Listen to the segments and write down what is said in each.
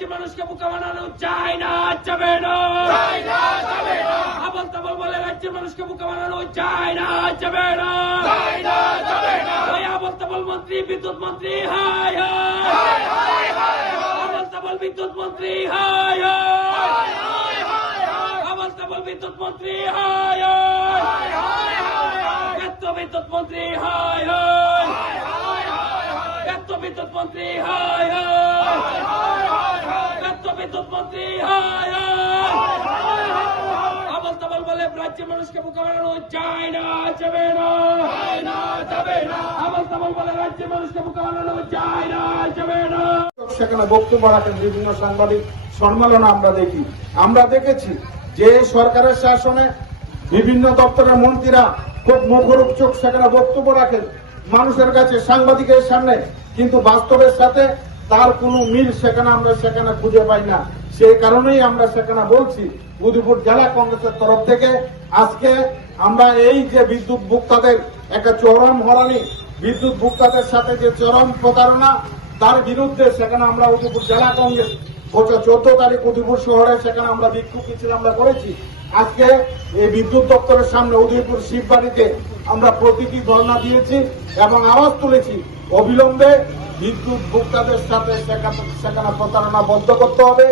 রাজ্যে মানুষকে বোকা বানানো চাই না যাবে না আবল তাবল বলে রাজ্যের মানুষকে বোকা বানানো চাই না যাবে না ওই আবল তাবল মন্ত্রী বিদ্যুৎ মন্ত্রী হায় হায় আবল তাবল বিদ্যুৎ মন্ত্রী হায় আবল তাবল বিদ্যুৎ মন্ত্রী হায় বিদ্যুৎ মন্ত্রী হায় বিদ্যুৎ মন্ত্রী হায় সেখানে বক্তব্য রাখেন বিভিন্ন সাংবাদিক সম্মেলন আমরা দেখি আমরা দেখেছি যে সরকারের শাসনে বিভিন্ন দপ্তরের মন্ত্রীরা খুব মুখরূপ চোখ সেখানে বক্তব্য রাখেন মানুষের কাছে সাংবাদিকের সামনে কিন্তু বাস্তবের সাথে তার কোনো মিল সেখানে আমরা সেখানে খুঁজে পাই না সেই কারণেই আমরা সেখানে বলছি উদিপুর জেলা কংগ্রেসের তরফ থেকে আজকে আমরা এই যে বিদ্যুৎ ভোক্তাদের একটা চরম হরানি বিদ্যুৎ ভোক্তাদের সাথে যে চরম প্রতারণা তার বিরুদ্ধে সেখানে আমরা উদিপুর জেলা কংগ্রেস বছর চোদ্দ তারিখ উদিপুর শহরে সেখানে আমরা বিক্ষোভ মিছিল আমরা করেছি আজকে এই বিদ্যুৎ দপ্তরের সামনে উদয়পুর শিববাড়িতে আমরা প্রতীকী ধর্ণা দিয়েছি এবং আওয়াজ তুলেছি অবিলম্বে বিদ্যুৎ ভোক্তাদের সাথে সেখানে প্রতারণা বন্ধ করতে হবে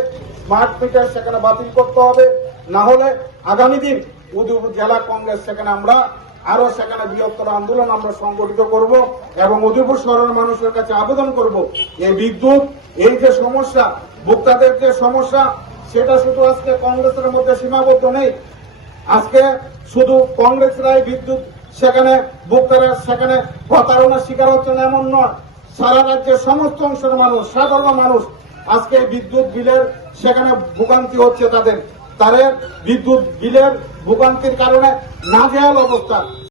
স্মার্ট মিটার সেখানে বাতিল করতে হবে না হলে আগামী দিন উদয়পুর জেলা কংগ্রেস সেখানে আমরা আরো সেখানে বৃহত্তর আন্দোলন আমরা সংগঠিত করব এবং উদয়পুর শহরের মানুষের কাছে আবেদন করব এই বিদ্যুৎ এই যে সমস্যা ভোক্তাদের যে সমস্যা সেটা শুধু আজকে কংগ্রেসের মধ্যে সীমাবদ্ধ নেই আজকে শুধু কংগ্রেসরাই বিদ্যুৎ সেখানে ভোক্তারা সেখানে প্রতারণার শিকার হচ্ছেন এমন নয় সারা রাজ্যের সমস্ত অংশের মানুষ সাধারণ মানুষ আজকে বিদ্যুৎ বিলের সেখানে ভোগান্তি হচ্ছে তাদের তাদের বিদ্যুৎ বিলের ভোগান্তির কারণে নাজেহাল অবস্থা